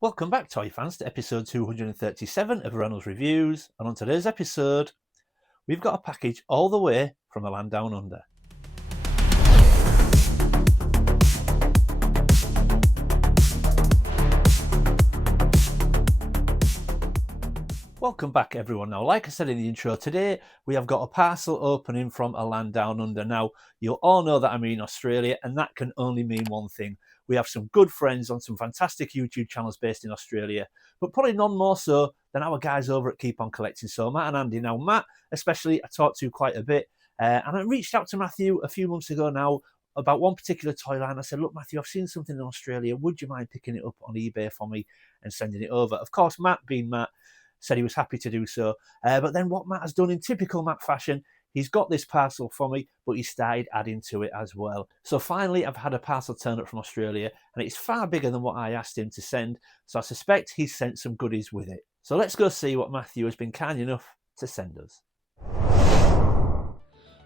Welcome back, toy fans, to episode 237 of Reynolds Reviews. And on today's episode, we've got a package all the way from the land down under. Welcome back, everyone. Now, like I said in the intro, today we have got a parcel opening from a land down under. Now, you'll all know that I'm in Australia, and that can only mean one thing. We have some good friends on some fantastic YouTube channels based in Australia, but probably none more so than our guys over at Keep On Collecting. So Matt and Andy. Now, Matt, especially, I talked to quite a bit, and I reached out to Matthew a few months ago now about one particular toy line. I said, look, Matthew, I've seen something in Australia. Would you mind picking it up on eBay for me and sending it over? Of course, Matt, being Matt, said he was happy to do so. But then what Matt has done in typical Matt fashion, he's got this parcel for me, but he started adding to it as well. So finally, I've had a parcel turn up from Australia, and it's far bigger than what I asked him to send. So I suspect he's sent some goodies with it. So let's go see what Matthew has been kind enough to send us.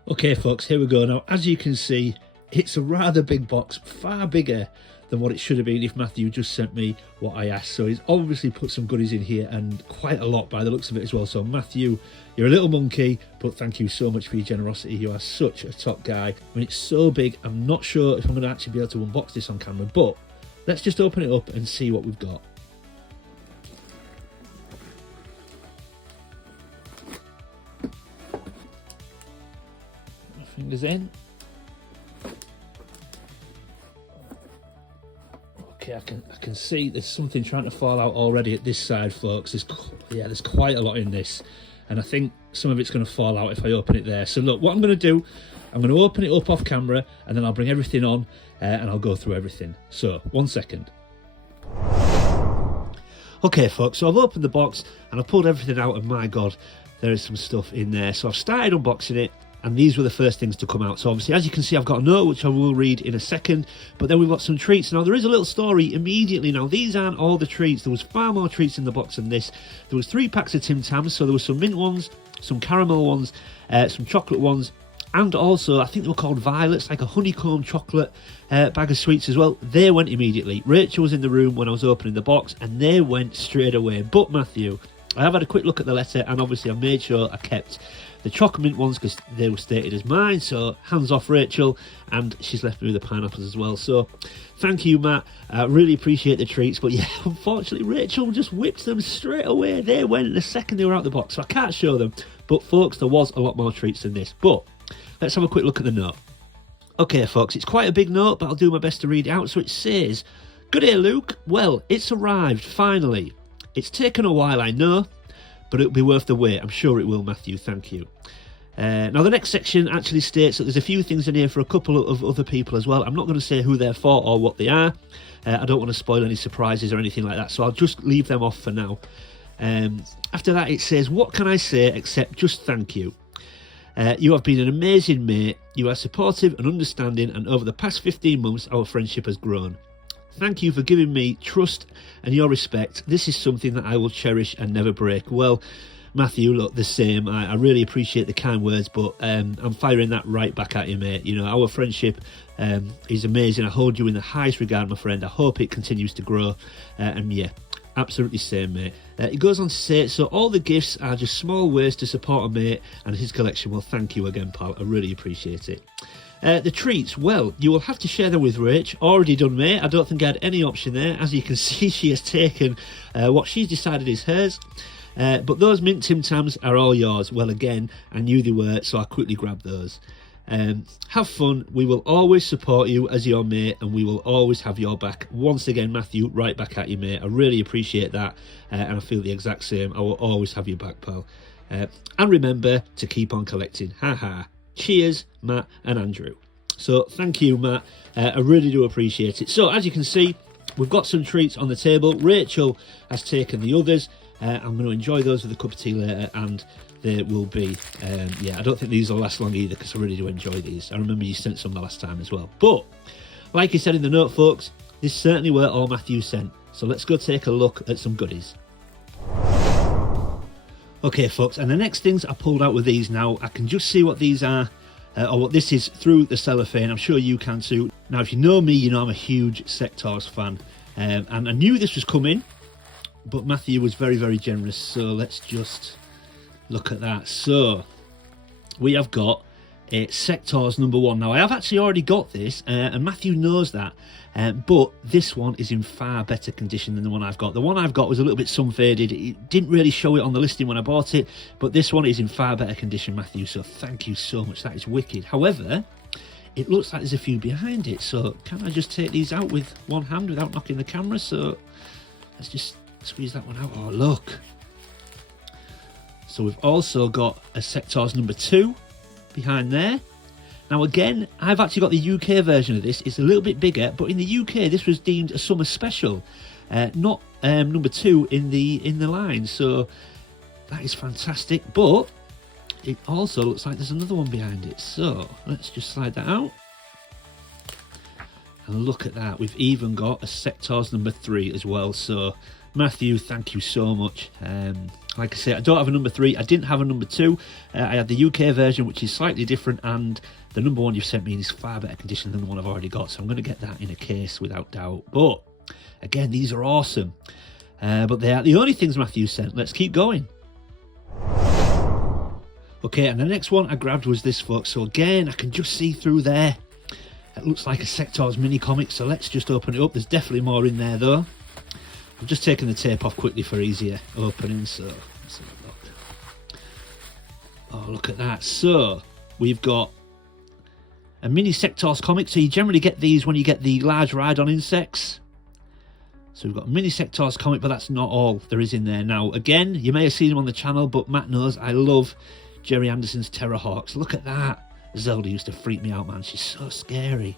Okay, folks, here we go. Now, as you can see, it's a rather big box, far bigger than what it should have been if Matthew just sent me what I asked. So he's obviously put some goodies in here, and quite a lot by the looks of it as well. So Matthew, you're a little monkey, but thank you so much for your generosity. You are such a top guy. I mean, it's so big, I'm not sure if I'm going to actually be able to unbox this on camera, but let's just open it up and see what we've got. Fingers in. Okay, I can see there's something trying to fall out already at this side, folks. There's quite a lot in this, and I think some of it's going to fall out if I open it there. So look, what I'm going to do, I'm going to open it up off camera, and then I'll bring everything on, and I'll go through everything. So, 1 second. Okay, folks, so I've opened the box, and I've pulled everything out, and my God, there is some stuff in there. So I've started unboxing it, and these were the first things to come out. So obviously, as you can see, I've got a note, which I will read in a second, but then we've got some treats. Now, there is a little story immediately. Now, these aren't all the treats. There was far more treats in the box than this. There was 3 packs of Tim Tams, so there were some mint ones, some caramel ones, some chocolate ones, and also, I think they were called Violets, like a honeycomb chocolate bag of sweets as well. They went immediately. Rachel was in the room when I was opening the box, and they went straight away. But Matthew, I have had a quick look at the letter, and obviously I made sure I kept the chocolate mint ones because they were stated as mine, so hands off Rachel, and she's left me with the pineapples as well. So thank you, Matt. I really appreciate the treats, but yeah, unfortunately Rachel just whipped them straight away. They went the second they were out the box, so I can't show them. But folks, there was a lot more treats than this. But let's have a quick look at the note. Okay, folks, it's quite a big note, but I'll do my best to read it out. So it says, "Good day, Luke. Well, it's arrived, finally. It's taken a while, I know, but it'll be worth the wait. I'm sure it will, Matthew. Thank you." Now, the next section actually states that there's a few things in here for a couple of other people as well. I'm not going to say who they're for or what they are. I don't want to spoil any surprises or anything like that, so I'll just leave them off for now. After that, it says, "What can I say except just thank you? You have been an amazing mate. You are supportive and understanding, and over the past 15 months, our friendship has grown. Thank you for giving me trust and your respect. This is something that I will cherish and never break." Well, Matthew, look, the same. I really appreciate the kind words, but I'm firing that right back at you, mate. You know, our friendship is amazing. I hold you in the highest regard, my friend. I hope it continues to grow. And yeah, absolutely same, mate. It goes on to say, "So all the gifts are just small ways to support a mate and his collection." Well, thank you again, pal. I really appreciate it. The treats, well, you will have to share them with Rach. Already done, mate. I don't think I had any option there. As you can see, she has taken what she's decided is hers. But those mint Tim Tams are all yours. Well, again, I knew they were, so I quickly grabbed those. Have fun. We will always support you as your mate, and we will always have your back. Once again, Matthew, right back at you, mate. I really appreciate that, and I feel the exact same. I will always have your back, pal. And remember to keep on collecting. Ha. Cheers, Matt and Andrew. So thank you, Matt. I really do appreciate it. So as you can see, we've got some treats on the table. Rachel has taken the others. I'm going to enjoy those with a cup of tea later, and they will be, yeah, I don't think these will last long either because I really do enjoy these. I remember you sent some the last time as well. But like you said in the note, folks, this certainly were all Matthew sent. So let's go take a look at some goodies. Okay, folks, and the next things I pulled out with these now, I can just see what these are, or what this is through the cellophane. I'm sure you can too. Now, if you know me, you know I'm a huge Sectaurs fan, and I knew this was coming. but Matthew was very, very generous. So let's just look at that. So we have got Sectaurs number 1. Now I have actually already got this, and Matthew knows that, but this one is in far better condition than the one I've got. The one I've got was a little bit sun faded. It didn't really show it on the listing when I bought it, but this one is in far better condition, Matthew, so thank you so much. That is wicked. However, it looks like there's a few behind it, so can I just take these out with one hand without knocking the camera? So let's just squeeze that one out. Oh, look. So we've also got a Sectaurs number 2 behind there. Now again, I've actually got the UK version of this. It's a little bit bigger, but in the UK this was deemed a summer special, not number 2 in the line. So that is fantastic, but it also looks like there's another one behind it. So let's just slide that out. And look at that. We've even got a Sectaurs number 3 as well. So Matthew, thank you so much. Like I say, I don't have a number 3. I didn't have a number 2. I had the UK version, which is slightly different, and the number 1 you've sent me is far better condition than the one I've already got. So I'm going to get that in a case without doubt. But again, these are awesome. But they are the only things Matthew sent. Let's keep going. Okay, and the next one I grabbed was this, folks. So again, I can just see through there. It looks like a Sectaurs mini comic, so let's just open it up. There's definitely more in there, though. I've just taken the tape off quickly for easier opening, so let's have a look. Oh, look at that. So we've got a mini Sectaurs comic. So you generally get these when you get the large ride-on insects. So we've got a mini Sectaurs comic, but that's not all there is in there. Now, again, you may have seen him on the channel, but Matt knows I love Jerry Anderson's Terrorhawks. Look at that. Zelda used to freak me out, man. She's so scary.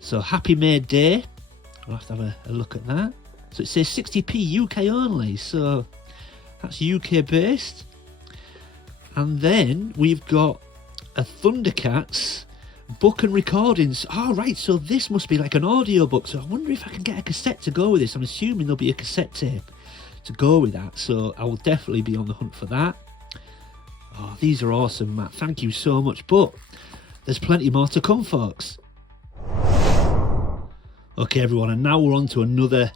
So Happy May Day. We'll have to have a look at that. So it says 60p UK only. So that's UK based. And then we've got a Thundercats book and recordings. Oh, right. So this must be like an audio book. So I wonder if I can get a cassette to go with this. I'm assuming there'll be a cassette tape to go with that. So I will definitely be on the hunt for that. Oh, these are awesome, Matt. Thank you so much. But there's plenty more to come, folks. Okay, everyone, and now we're on to another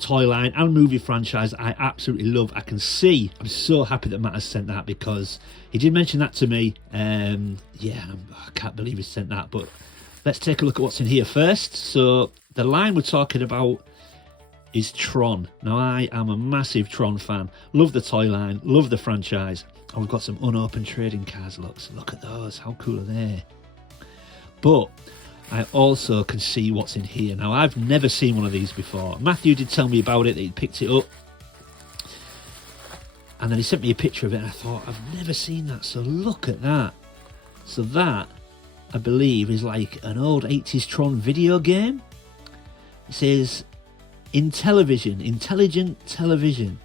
toy line and movie franchise I absolutely love. I can see, I'm so happy that Matt has sent that, because he did mention that to me. Yeah, I can't believe he sent that. But let's take a look at what's in here first. So the line we're talking about is Tron. Now, I am a massive Tron fan. Love the toy line, love the franchise. And we've got some unopened trading cards. Look at those. How cool are they? But I also can see what's in here. Now, I've never seen one of these before. Matthew did tell me about it, that he'd picked it up. And then he sent me a picture of it, and I thought, I've never seen that. So look at that. So that, I believe, is like an old 80s Tron video game. It says, intelligent television.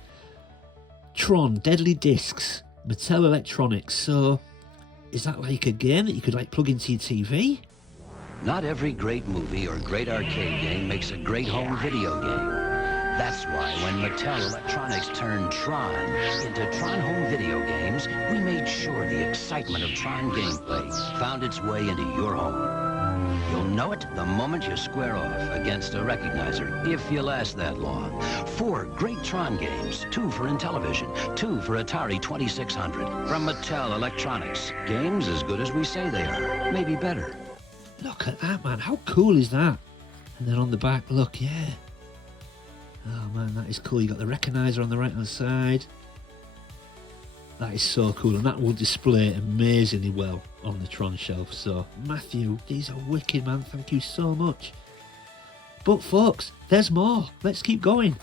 Tron, Deadly Discs, Mattel Electronics. So, is that like a game that you could like plug into your TV? Not every great movie or great arcade game makes a great home video game. That's why when Mattel Electronics turned Tron into Tron Home Video Games, we made sure the excitement of Tron gameplay found its way into your home. You'll know it the moment you square off against a recognizer, if you last that long. 4 great Tron games, 2 for Intellivision, 2 for Atari 2600. From Mattel Electronics. Games as good as we say they are, maybe better. Look at that, man. How cool is that? And then on the back, look, yeah. Oh, man, that is cool. You got the recognizer on the right-hand side. That is so cool, and that will display amazingly well on the Tron shelf. So, Matthew, these are wicked, man. Thank you so much. But, folks, there's more. Let's keep going.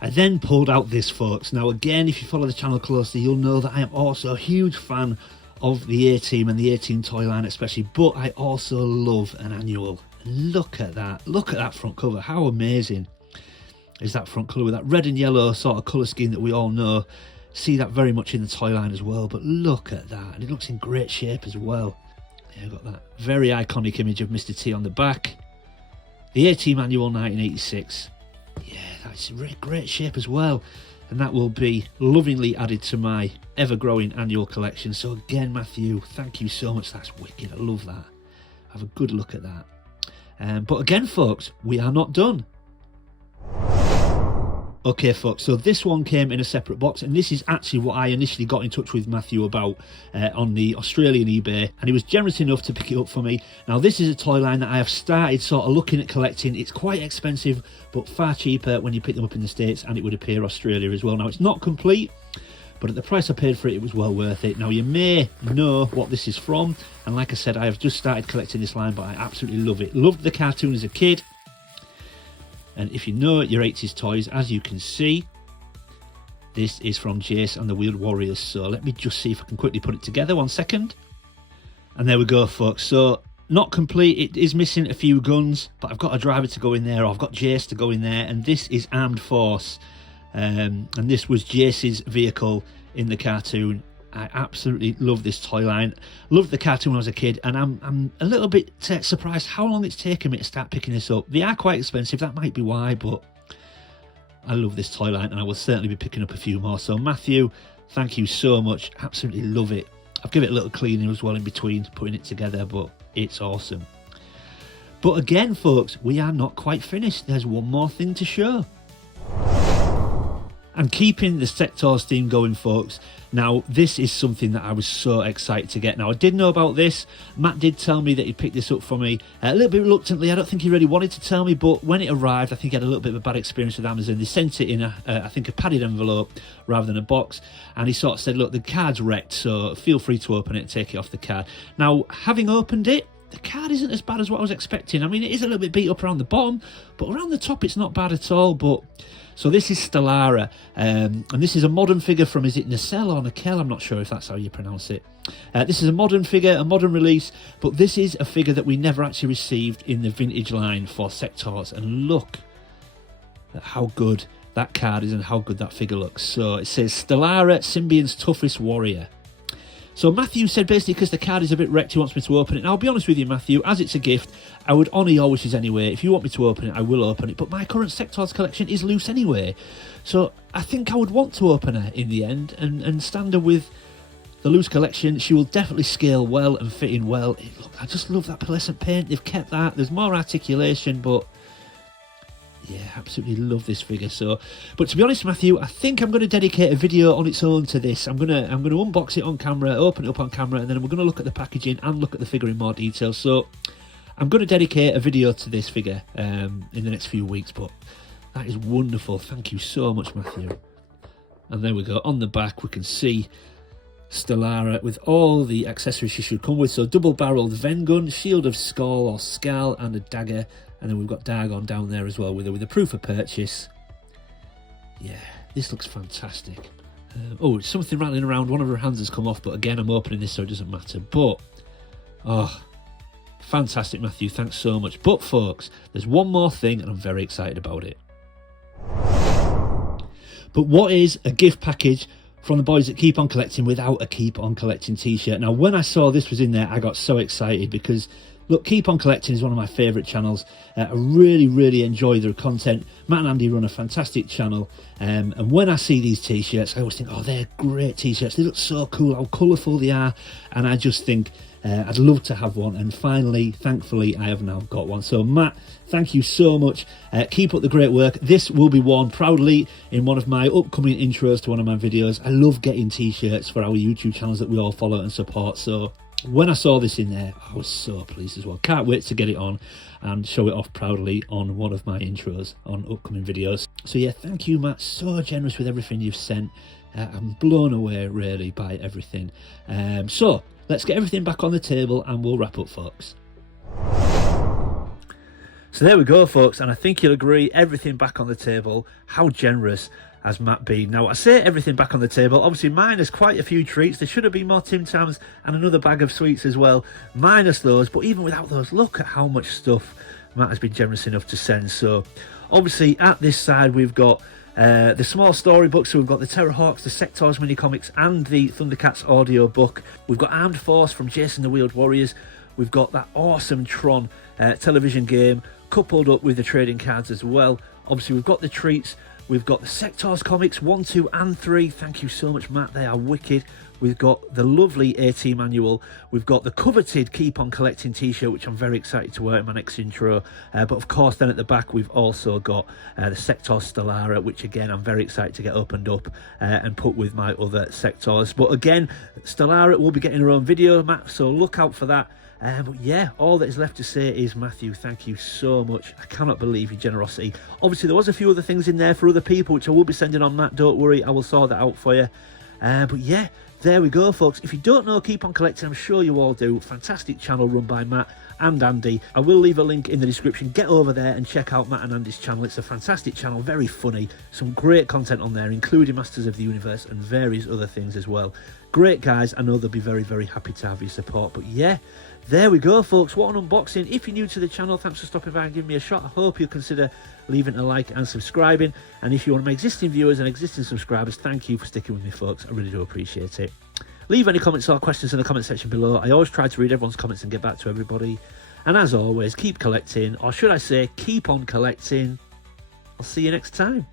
I then pulled out this, folks. Now, again, if you follow the channel closely, you'll know that I am also a huge fan of the A-Team and the A-Team toy line especially, but I also love an annual. And look at that. Look at that front cover. How amazing is that front colour with that red and yellow sort of colour scheme that we all know. See that very much in the toy line as well, but look at that. And it looks in great shape as well. Yeah, got that very iconic image of Mr. T on the back. The A-Team annual 1986. Yeah, that's in great shape as well. And that will be lovingly added to my ever-growing annual collection. So again, Matthew, thank you so much. That's wicked. I love that. Have a good look at that. But again, folks, we are not done. Okay, folks, so this one came in a separate box, and this is actually what I initially got in touch with Matthew about on the Australian eBay, and he was generous enough to pick it up for me. Now, this is a toy line that I have started sort of looking at collecting. It's quite expensive, but far cheaper when you pick them up in the States, and it would appear Australia as well. Now, it's not complete, but at the price I paid for it, it was well worth it. Now, you may know what this is from, and like I said, I have just started collecting this line, but I absolutely love it. Loved the cartoon as a kid. And if you know your 80s toys, as you can see, this is from Jace and the Wheeled Warriors. So let me just see if I can quickly put it together. 1 second. And there we go, folks. So not complete. It is missing a few guns, but I've got a driver to go in there, or I've got Jace to go in there. And this is Armed Force. And this was Jace's vehicle in the cartoon. I absolutely love this toy line. Loved the cartoon when I was a kid, and I'm a little bit surprised how long it's taken me to start picking this up. They are quite expensive, that might be why, but I love this toy line, and I will certainly be picking up a few more. So Matthew, thank you so much. Absolutely love it. I've given it a little cleaning as well in between putting it together, but it's awesome. But again, folks, we are not quite finished. There's one more thing to show. And keeping the Sectaurs theme going, folks, now this is something that I was so excited to get. Now, I did know about this. Matt did tell me that he picked this up for me a little bit reluctantly. I don't think he really wanted to tell me, but when it arrived, I think he had a little bit of a bad experience with Amazon. They sent it in, I think, a padded envelope rather than a box, and he sort of said, look, the card's wrecked, so feel free to open it and take it off the card. Now, having opened it, the card isn't as bad as what I was expecting. I mean, it is a little bit beat up around the bottom, but around the top it's not bad at all. But so this is Stellara, and this is a modern figure from, is it Nacelle or Nakel? I'm not sure if that's how you pronounce it. This is a modern figure, a modern release, but this is a figure that we never actually received in the vintage line for Sectaurs. And look at how good that card is and how good that figure looks. So it says Stellara, Symbion's toughest warrior. So Matthew said basically because the card is a bit wrecked, he wants me to open it. And I'll be honest with you, Matthew, as it's a gift, I would honour your wishes anyway. If you want me to open it, I will open it. But my current Sectaurs collection is loose anyway. So I think I would want to open her in the end and stand her with the loose collection. She will definitely scale well and fit in well. Look, I just love that pearlescent paint. They've kept that. There's more articulation, but yeah, absolutely love this figure. So, but to be honest, Matthew, I think I'm going to dedicate a video on its own to this. I'm going to unbox it on camera, open it up on camera, and then we're going to look at the packaging and look at the figure in more detail. So I'm going to dedicate a video to this figure in the next few weeks. But that is wonderful. Thank you so much, Matthew. And there we go. On the back, we can see Stellara with all the accessories she should come with. So double-barreled Ven gun, shield of Skull or Skal, and a dagger. And then we've got Dagon down there as well with a proof of purchase. Yeah, this looks fantastic. Oh, it's something rattling around. One of her hands has come off, but again, I'm opening this so it doesn't matter. But, oh, fantastic, Matthew. Thanks so much. But, folks, there's one more thing, and I'm very excited about it. But what is a gift package from the boys that Keep On Collecting without a Keep On Collecting t-shirt? Now, when I saw this was in there, I got so excited because, look, Keep On Collecting is one of my favourite channels. I really, really enjoy their content. Matt and Andy run a fantastic channel. And when I see these t-shirts, I always think, oh, they're great t-shirts. They look so cool, how colourful they are. And I just think I'd love to have one. And finally, thankfully, I have now got one. So, Matt, thank you so much. Keep up the great work. This will be worn proudly in one of my upcoming intros to one of my videos. I love getting t-shirts for our YouTube channels that we all follow and support. So when I saw this in there, I was so pleased as well. Can't wait to get it on and show it off proudly on one of my intros on upcoming videos. So yeah, thank you, Matt. So generous with everything you've sent. I'm blown away, really, by everything. So let's get everything back on the table and we'll wrap up, folks. So there we go, folks, and I think you'll agree, everything back on the table. How generous has Matt been? Now, I say everything back on the table. Obviously, minus quite a few treats. There should have been more Tim Tams and another bag of sweets as well, minus those. But even without those, look at how much stuff Matt has been generous enough to send. So, obviously, at this side, we've got the small storybooks. So we've got the Terrorhawks, the Sectaurs mini comics, and the Thundercats audio book. We've got Armed Force from Jace and the Wheeled Warriors. We've got that awesome Tron television game, coupled up with the trading cards as well. Obviously, we've got the treats We've got the Sectaurs comics 1, 2 and 3. Thank you so much, Matt. They are wicked. We've got the lovely AT manual. We've got the coveted Keep On Collecting t-shirt, which I'm very excited to wear in my next intro. But of course, then at the back, we've also got the Sectaurs Stellara, which again, I'm very excited to get opened up and put with my other Sectaurs. But again, Stellara will be getting her own video, Matt, so look out for that. But yeah, all that is left to say is, Matthew, thank you so much. I cannot believe your generosity. Obviously, there was a few other things in there for other people, which I will be sending on, Matt. Don't worry, I will sort that out for you. But yeah, there we go, folks. If you don't know Keep On Collecting, I'm sure you all do. Fantastic channel run by Matt and Andy. I will leave a link in the description. Get over there and check out Matt and Andy's channel. It's a fantastic channel, very funny. Some great content on there, including Masters of the Universe and various other things as well. Great guys. I know they'll be very, very happy to have your support. But yeah, there we go, folks. What an unboxing. If you're new to the channel, thanks for stopping by and giving me a shot. I hope you'll consider leaving a like and subscribing. And if you're one of my existing viewers and existing subscribers, thank you for sticking with me, folks. I really do appreciate it. Leave any comments or questions in the comment section below. I always try to read everyone's comments and get back to everybody. And as always, keep collecting, or should I say, keep on collecting. I'll see you next time.